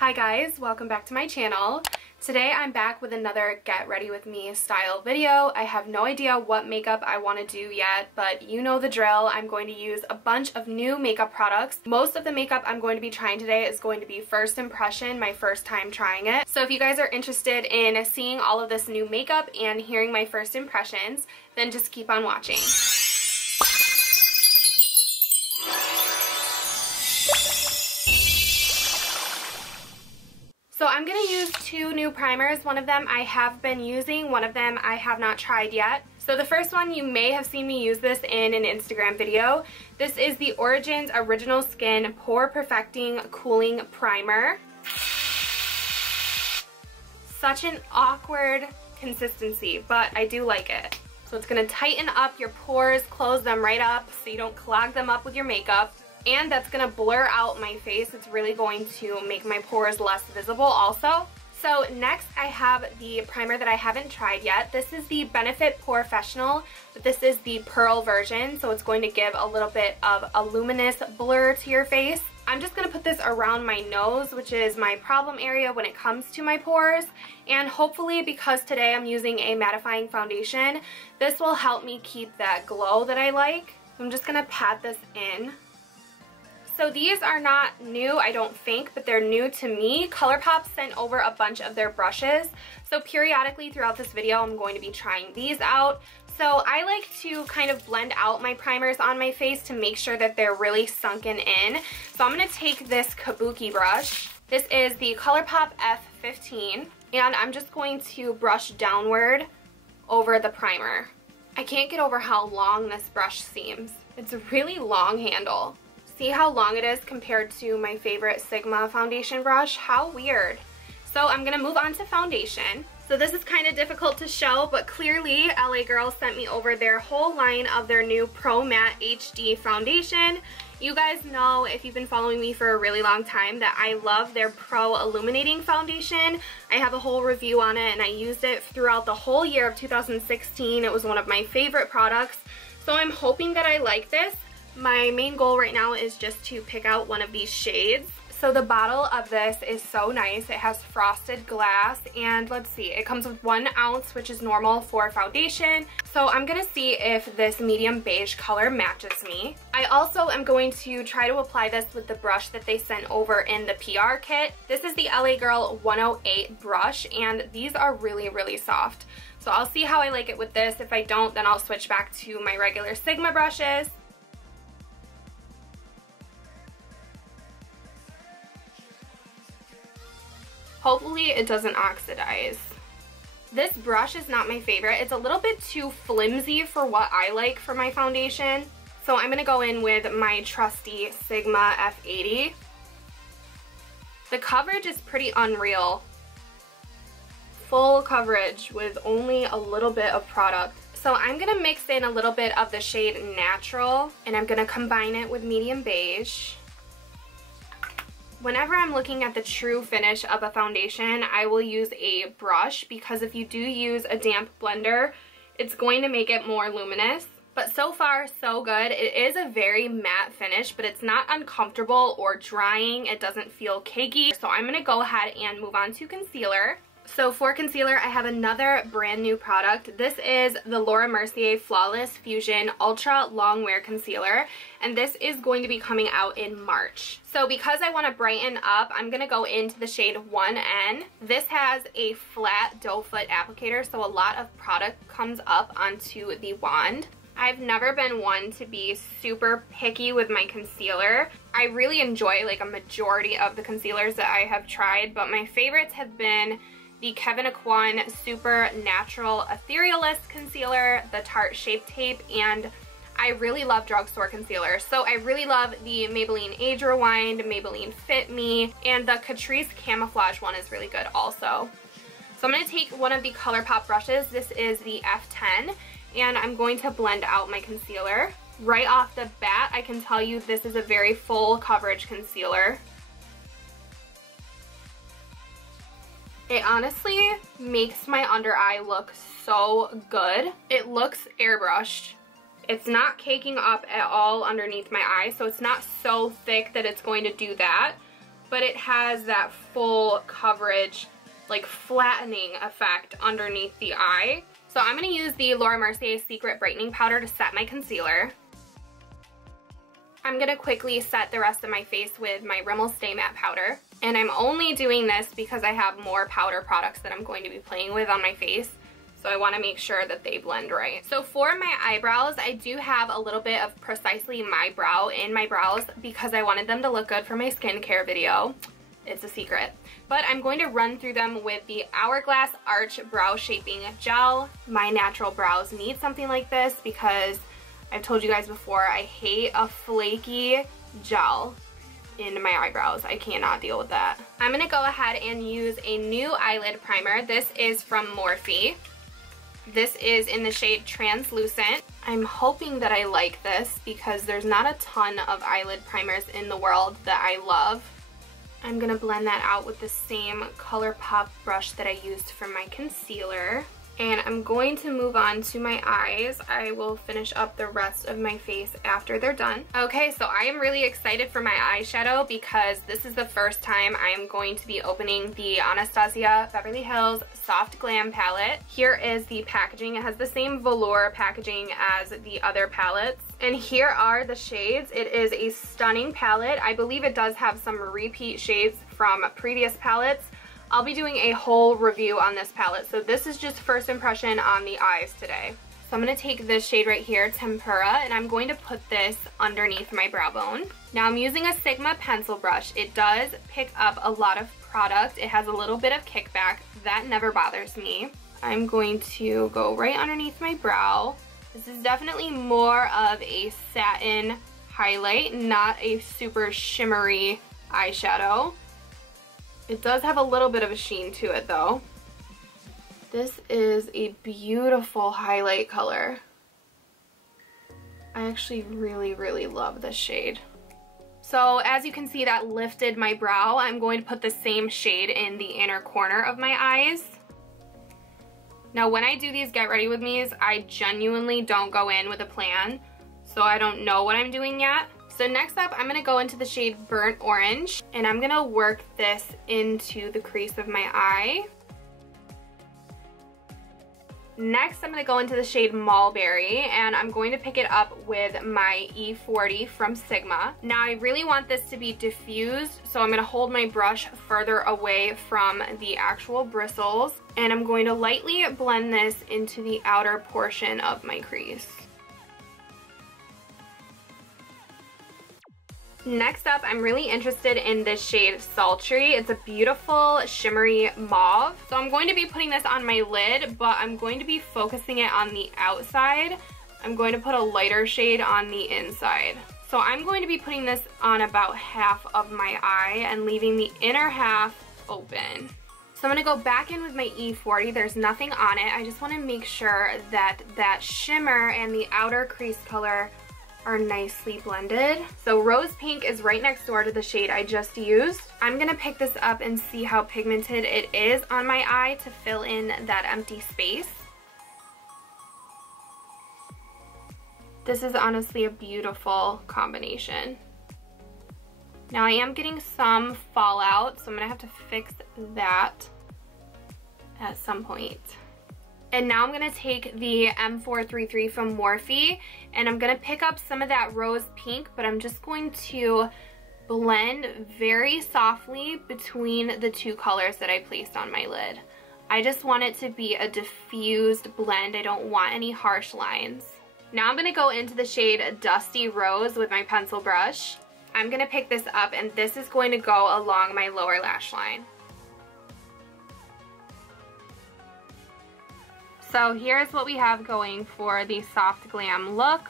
Hi guys, welcome back to my channel. Today I'm back with another get ready with me style video. I have no idea what makeup I want to do yet, but you know the drill. I'm going to use a bunch of new makeup products. Most of the makeup I'm going to be trying today is going to be first impression, my first time trying it. So if you guys are interested in seeing all of this new makeup and hearing my first impressions, then just keep on watching. So I'm going to use two new primers. One of them I have been using, one of them I have not tried yet. So the first one, you may have seen me use this in an Instagram video. This is the Origins Original Skin Pore Perfecting Cooling Primer. Such an awkward consistency, but I do like it. So it's going to tighten up your pores, close them right up so you don't clog them up with your makeup. And that's going to blur out my face. It's really going to make my pores less visible also. So next I have the primer that I haven't tried yet. This is the Benefit Porefessional, but this is the pearl version, so it's going to give a little bit of a luminous blur to your face. I'm just going to put this around my nose, which is my problem area when it comes to my pores. And hopefully, because today I'm using a mattifying foundation, this will help me keep that glow that I like. I'm just going to pat this in. So these are not new, I don't think, but they're new to me. ColourPop sent over a bunch of their brushes. So periodically throughout this video, I'm going to be trying these out. So I like to kind of blend out my primers on my face to make sure that they're really sunken in. So I'm going to take this Kabuki brush. This is the ColourPop F15. And I'm just going to brush downward over the primer. I can't get over how long this brush seems. It's a really long handle. See how long it is compared to my favorite Sigma foundation brush? How weird. So I'm going to move on to foundation. So this is kind of difficult to show, but clearly LA Girl sent me over their whole line of their new Pro Matte HD foundation. You guys know, if you've been following me for a really long time, that I love their Pro Illuminating Foundation. I have a whole review on it and I used it throughout the whole year of 2016. It was one of my favorite products. So I'm hoping that I like this. My main goal right now is just to pick out one of these shades. So the bottle of this is so nice. It has frosted glass and let's see, it comes with 1 ounce, which is normal for foundation. So I'm gonna see if this medium beige color matches me. I also am going to try to apply this with the brush that they sent over in the PR kit. This is the LA Girl 108 brush and these are really, really soft. So I'll see how I like it with this. If I don't, then I'll switch back to my regular Sigma brushes. Hopefully it doesn't oxidize. This brush is not my favorite. It's a little bit too flimsy for what I like for my foundation. So I'm going to go in with my trusty Sigma F80. The coverage is pretty unreal. Full coverage with only a little bit of product. So I'm going to mix in a little bit of the shade Natural and I'm going to combine it with medium beige. Whenever I'm looking at the true finish of a foundation, I will use a brush because if you do use a damp blender, it's going to make it more luminous. But so far, so good. It is a very matte finish, but it's not uncomfortable or drying. It doesn't feel cakey. So I'm going to go ahead and move on to concealer. So for concealer, I have another brand new product. This is the Laura Mercier Flawless Fusion Ultra Long Wear Concealer, and this is going to be coming out in March. So because I want to brighten up, I'm going to go into the shade 1N. This has a flat doe foot applicator, so a lot of product comes up onto the wand. I've never been one to be super picky with my concealer. I really enjoy like a majority of the concealers that I have tried, but my favorites have been the Kevyn Aucoin Super Natural Etherealist Concealer, the Tarte Shape Tape, and I really love drugstore concealer. So I really love the Maybelline Age Rewind, Maybelline Fit Me, and the Catrice Camouflage one is really good also. So I'm going to take one of the ColourPop brushes. This is the F10, and I'm going to blend out my concealer. Right off the bat, I can tell you this is a very full coverage concealer. It honestly makes my under eye look so good. It looks airbrushed. It's not caking up at all underneath my eye, so it's not so thick that it's going to do that. but it has that full coverage, like flattening effect underneath the eye. So I'm going to use the Laura Mercier Secret Brightening Powder to set my concealer. I'm going to quickly set the rest of my face with my Rimmel Stay Matte Powder. And I'm only doing this because I have more powder products that I'm going to be playing with on my face. So I want to make sure that they blend right. So for my eyebrows, I do have a little bit of Precisely My Brow in my brows because I wanted them to look good for my skincare video. It's a secret. But I'm going to run through them with the Hourglass Arch Brow Shaping Gel. My natural brows need something like this because I've told you guys before, I hate a flaky gel in my eyebrows. I cannot deal with that. I'm going to go ahead and use a new eyelid primer. This is from Morphe. This is in the shade Translucent. I'm hoping that I like this because there's not a ton of eyelid primers in the world that I love. I'm going to blend that out with the same ColourPop brush that I used for my concealer. And I'm going to move on to my eyes. I will finish up the rest of my face after they're done. Okay, so I am really excited for my eyeshadow because this is the first time I am going to be opening the Anastasia Beverly Hills Soft Glam palette. Here is the packaging. It has the same velour packaging as the other palettes. And here are the shades. It is a stunning palette. I believe it does have some repeat shades from previous palettes. I'll be doing a whole review on this palette, so this is just first impression on the eyes today. So I'm going to take this shade right here, Tempura, and I'm going to put this underneath my brow bone. Now I'm using a Sigma pencil brush. It does pick up a lot of product. It has a little bit of kickback. That never bothers me. I'm going to go right underneath my brow. This is definitely more of a satin highlight, not a super shimmery eyeshadow. It does have a little bit of a sheen to it though. This is a beautiful highlight color. I actually really love this shade. So as you can see, that lifted my brow. I'm going to put the same shade in the inner corner of my eyes. Now when I do these Get Ready With Me's, I genuinely don't go in with a plan, so I don't know what I'm doing yet. So next up, I'm going to go into the shade Burnt Orange, and I'm going to work this into the crease of my eye. Next, I'm going to go into the shade Mulberry, and I'm going to pick it up with my E40 from Sigma. Now, I really want this to be diffused, so I'm going to hold my brush further away from the actual bristles, and I'm going to lightly blend this into the outer portion of my crease. Next up, I'm really interested in this shade Sultry. It's a beautiful shimmery mauve. So I'm going to be putting this on my lid, but I'm going to be focusing it on the outside. I'm going to put a lighter shade on the inside. So I'm going to be putting this on about half of my eye and leaving the inner half open. So I'm going to go back in with my E40. There's nothing on it. I just want to make sure that that shimmer and the outer crease color are nicely blended. So Rose Pink is right next door to the shade I just used. I'm going to pick this up and see how pigmented it is on my eye to fill in that empty space. This is honestly a beautiful combination. Now I am getting some fallout, so I'm going to have to fix that at some point. And now I'm going to take the M433 from Morphe, and I'm going to pick up some of that rose pink, but I'm just going to blend very softly between the two colors that I placed on my lid. I just want it to be a diffused blend. I don't want any harsh lines. Now I'm going to go into the shade Dusty Rose with my pencil brush. I'm going to pick this up, and this is going to go along my lower lash line. So here's what we have going for the Soft Glam look.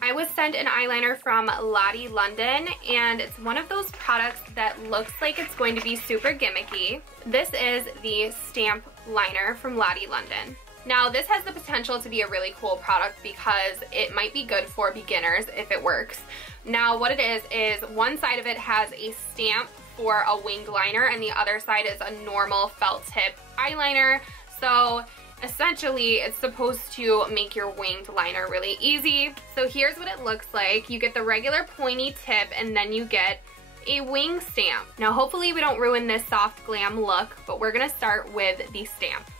I was sent an eyeliner from Lottie London, and it's one of those products that looks like it's going to be super gimmicky. This is the Stamp Liner from Lottie London. Now this has the potential to be a really cool product because it might be good for beginners if it works. Now what it is one side of it has a stamp for a winged liner and the other side is a normal felt tip eyeliner. So essentially, it's supposed to make your winged liner really easy. So here's what it looks like. You get the regular pointy tip, and then you get a wing stamp. Now hopefully we don't ruin this soft glam look, but we're gonna start with the stamp.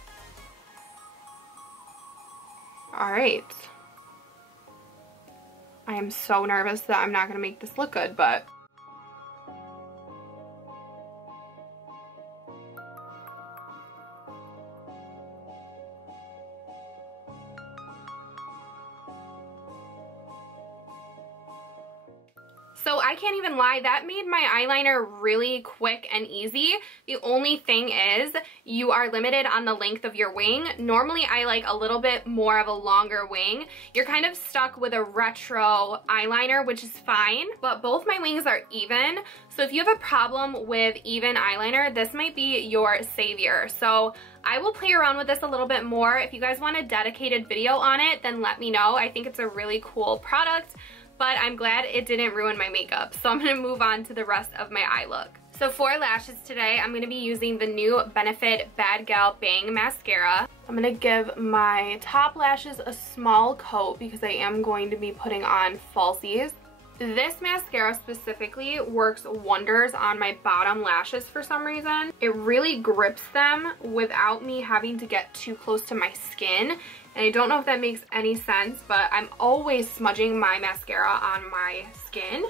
All right. I am so nervous that I'm not gonna make this look good, but so I can't even lie, that made my eyeliner really quick and easy. The only thing is you are limited on the length of your wing. Normally I like a little bit more of a longer wing. You're kind of stuck with a retro eyeliner, which is fine, but both my wings are even. So if you have a problem with even eyeliner, this might be your savior. So I will play around with this a little bit more. If you guys want a dedicated video on it, then let me know. I think it's a really cool product, but I'm glad it didn't ruin my makeup. So I'm gonna move on to the rest of my eye look. So for lashes today, I'm gonna be using the new Benefit Bad Gal Bang Mascara. I'm gonna give my top lashes a small coat because I am going to be putting on falsies. This mascara specifically works wonders on my bottom lashes for some reason. It really grips them without me having to get too close to my skin. And I don't know if that makes any sense, but I'm always smudging my mascara on my skin,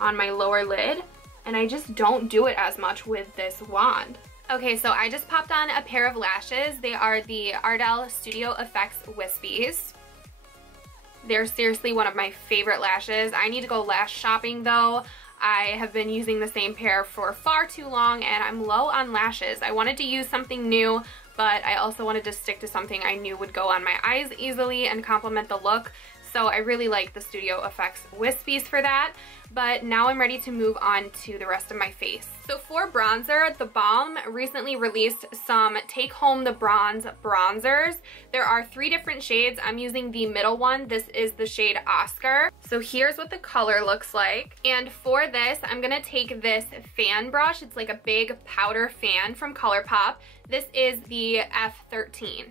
on my lower lid, and I just don't do it as much with this wand. Okay, so I just popped on a pair of lashes. They are the Ardell Studio Effects Wispies. They're seriously one of my favorite lashes. I need to go lash shopping though. I have been using the same pair for far too long and I'm low on lashes. I wanted to use something new, but I also wanted to stick to something I knew would go on my eyes easily and complement the look. So I really like the Studio Effects Wispies for that. But now I'm ready to move on to the rest of my face. So for bronzer, The Balm recently released some Take Home the Bronze bronzers. There are 3 different shades. I'm using the middle one. This is the shade Oscar. So here's what the color looks like. And for this, I'm gonna take this fan brush. It's like a big powder fan from ColourPop. This is the F13.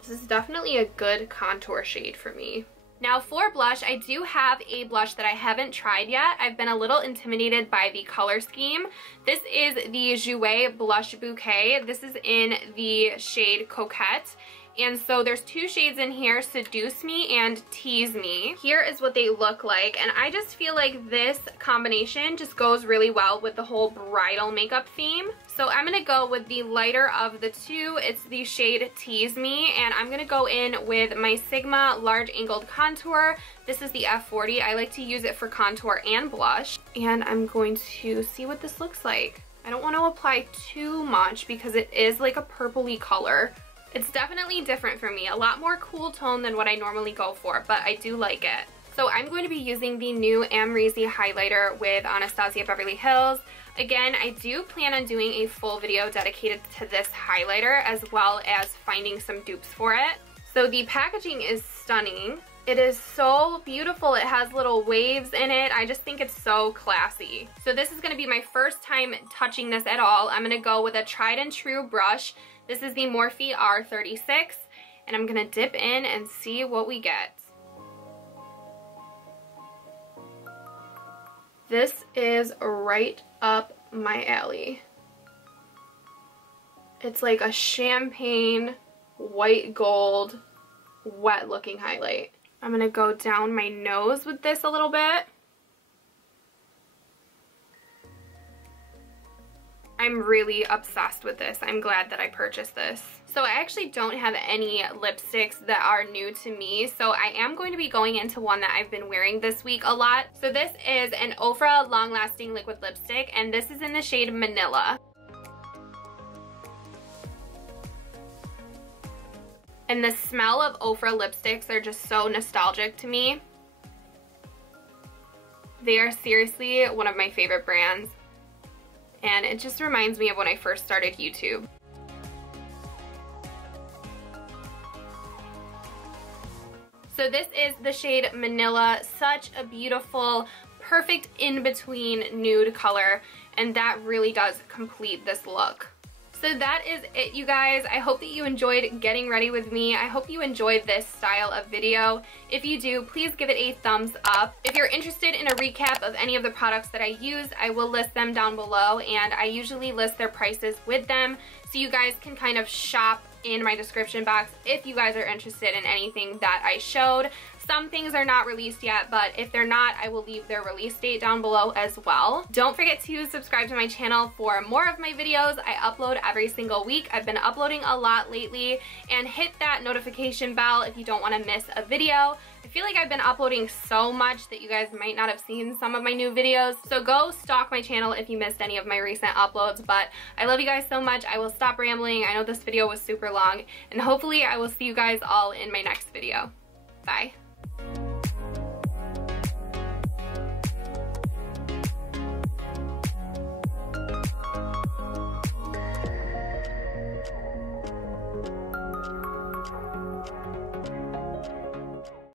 This is definitely a good contour shade for me. Now for blush, I do have a blush that I haven't tried yet. I've been a little intimidated by the color scheme. This is the Jouer Blush Bouquet. This is in the shade Coquette. And so there's 2 shades in here, Seduce Me and Tease Me. Here is what they look like, and I just feel like this combination just goes really well with the whole bridal makeup theme. So I'm gonna go with the lighter of the 2. It's the shade Tease Me, and I'm gonna go in with my Sigma Large Angled Contour. This is the F40. I like to use it for contour and blush. And I'm going to see what this looks like. I don't wanna apply too much because it is like a purpley color. It's definitely different for me, a lot more cool tone than what I normally go for, but I do like it. So I'm going to be using the new Amrezy highlighter with Anastasia Beverly Hills. Again, I do plan on doing a full video dedicated to this highlighter as well as finding some dupes for it. So the packaging is stunning. It is so beautiful. It has little waves in it. I just think it's so classy. So this is going to be my first time touching this at all. I'm going to go with a tried and true brush. This is the Morphe R36, and I'm gonna dip in and see what we get. This is right up my alley. It's like a champagne, white gold, wet looking highlight. I'm gonna go down my nose with this a little bit. I'm really obsessed with this. I'm glad that I purchased this. So I actually don't have any lipsticks that are new to me, so I am going to be going into one that I've been wearing this week a lot. So this is an Ofra Long Lasting Liquid Lipstick, and this is in the shade Manila. And the smell of Ofra lipsticks are just so nostalgic to me. They are seriously one of my favorite brands. And it just reminds me of when I first started YouTube. So this is the shade Manila, such a beautiful, perfect in-between nude color, and that really does complete this look. So that is it, you guys. I hope that you enjoyed getting ready with me. I hope you enjoyed this style of video. If you do, please give it a thumbs up. If you're interested in a recap of any of the products that I use, I will list them down below, and I usually list their prices with them so you guys can kind of shop in my description box if you guys are interested in anything that I showed. Some things are not released yet, but if they're not, I will leave their release date down below as well. Don't forget to subscribe to my channel for more of my videos. I upload every single week. I've been uploading a lot lately, and hit that notification bell if you don't want to miss a video. I feel like I've been uploading so much that you guys might not have seen some of my new videos, so go stalk my channel if you missed any of my recent uploads. But I love you guys so much. I will stop rambling. I know this video was super long, and hopefully I will see you guys all in my next video. Bye.